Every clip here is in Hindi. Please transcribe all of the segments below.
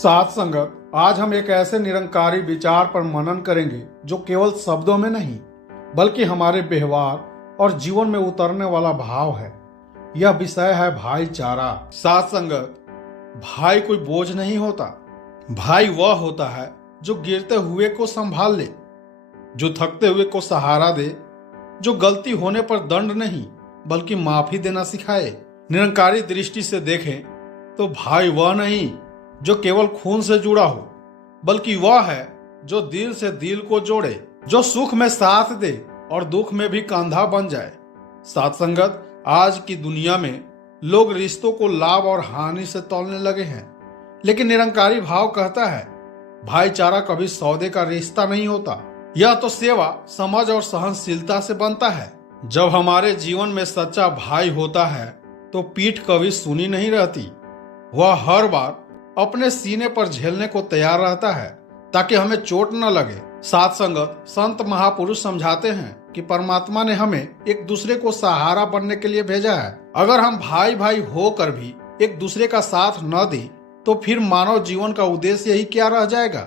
साथ संगत, आज हम एक ऐसे निरंकारी विचार पर मनन करेंगे जो केवल शब्दों में नहीं बल्कि हमारे व्यवहार और जीवन में उतरने वाला भाव है। यह विषय है भाईचारा। साथ संगत, भाई कोई बोझ नहीं होता। भाई वह होता है जो गिरते हुए को संभाल ले, जो थकते हुए को सहारा दे, जो गलती होने पर दंड नहीं बल्कि माफी देना सिखाए। निरंकारी दृष्टि से देखें तो भाई वह नहीं जो केवल खून से जुड़ा हो, बल्कि वह है जो दिल से दिल को जोड़े, जो सुख में साथ दे और दुख में भी कंधा बन जाए। साथ संगत, आज की दुनिया में लोग रिश्तों को लाभ और हानि से तौलने लगे हैं, लेकिन निरंकारी भाव कहता है भाईचारा कभी सौदे का रिश्ता नहीं होता। यह तो सेवा, समझ और सहनशीलता से बनता है। जब हमारे जीवन में सच्चा भाई होता है तो पीठ कभी सुनी नहीं रहती। वह हर बार अपने सीने पर झेलने को तैयार रहता है ताकि हमें चोट न लगे। साथ संगत, संत महापुरुष समझाते हैं कि परमात्मा ने हमें एक दूसरे को सहारा बनने के लिए भेजा है। अगर हम भाई भाई होकर भी एक दूसरे का साथ न दें तो फिर मानव जीवन का उद्देश्य ही क्या रह जाएगा।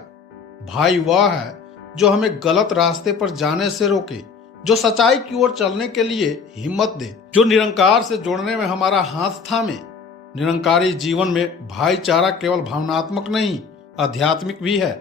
भाई वह है जो हमें गलत रास्ते पर जाने से रोके, जो सच्चाई की ओर चलने के लिए हिम्मत दे, जो निरंकार से जोड़ने में हमारा हाथ थामे। निरंकारी जीवन में भाईचारा केवल भावनात्मक नहीं, आध्यात्मिक भी है,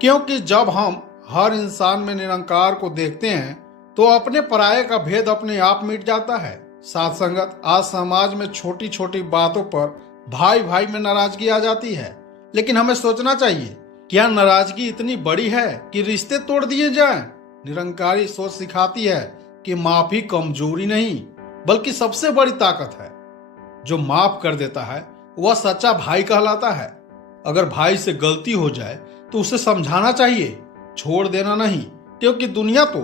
क्योंकि जब हम हर इंसान में निरंकार को देखते हैं तो अपने पराये का भेद अपने आप मिट जाता है। साथ संगत, आज समाज में छोटी छोटी बातों पर भाई भाई में नाराजगी आ जाती है, लेकिन हमें सोचना चाहिए, क्या नाराजगी इतनी बड़ी है कि रिश्ते तोड़ दिए जाएं? निरंकारी सोच सिखाती है कि माफी कमजोरी नहीं बल्कि सबसे बड़ी ताकत है। जो माफ कर देता है वह सच्चा भाई कहलाता है। अगर भाई से गलती हो जाए तो उसे समझाना चाहिए, छोड़ देना नहीं, क्योंकि दुनिया तो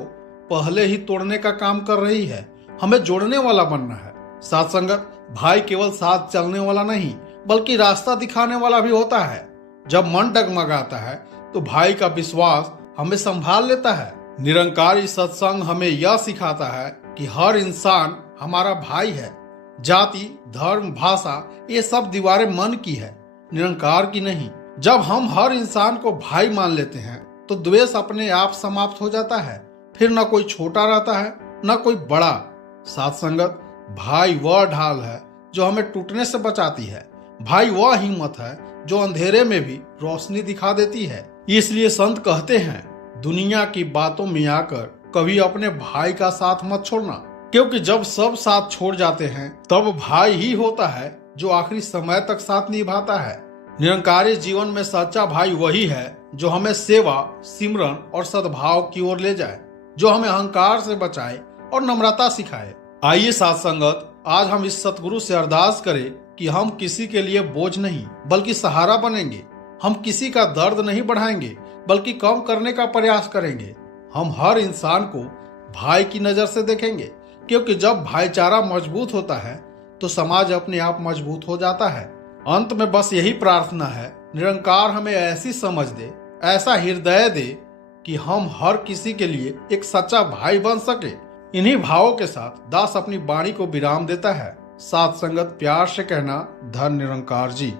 पहले ही तोड़ने का काम कर रही है। हमें जोड़ने वाला बनना है। साथ संगत, भाई केवल साथ चलने वाला नहीं बल्कि रास्ता दिखाने वाला भी होता है। जब मन डगमगाता है तो भाई का विश्वास हमें संभाल लेता है। निरंकारी सत्संग हमें यह सिखाता है कि हर इंसान हमारा भाई है। जाति, धर्म, भाषा, ये सब दीवारें मन की है, निरंकार की नहीं। जब हम हर इंसान को भाई मान लेते हैं तो द्वेष अपने आप समाप्त हो जाता है। फिर न कोई छोटा रहता है न कोई बड़ा। साथ संगत, भाई वह ढाल है जो हमें टूटने से बचाती है। भाई वह हिम्मत है जो अंधेरे में भी रोशनी दिखा देती है। इसलिए संत कहते हैं, दुनिया की बातों में आकर कभी अपने भाई का साथ मत छोड़ना, क्योंकि जब सब साथ छोड़ जाते हैं तब भाई ही होता है जो आखिरी समय तक साथ निभाता है। निरंकारी जीवन में सच्चा भाई वही है जो हमें सेवा, सिमरन और सद्भाव की ओर ले जाए, जो हमें अहंकार से बचाए और नम्रता सिखाए। आइए साथ संगत, आज हम इस सतगुरु से अरदास करें कि हम किसी के लिए बोझ नहीं बल्कि सहारा बनेंगे। हम किसी का दर्द नहीं बढ़ाएंगे बल्कि कम करने का प्रयास करेंगे। हम हर इंसान को भाई की नजर से देखेंगे, क्योंकि जब भाईचारा मजबूत होता है तो समाज अपने आप मजबूत हो जाता है। अंत में बस यही प्रार्थना है, निरंकार हमें ऐसी समझ दे, ऐसा हृदय दे कि हम हर किसी के लिए एक सच्चा भाई बन सके। इन्हीं भावों के साथ दास अपनी वाणी को विराम देता है। साथ संगत, प्यार से कहना, धन निरंकार जी।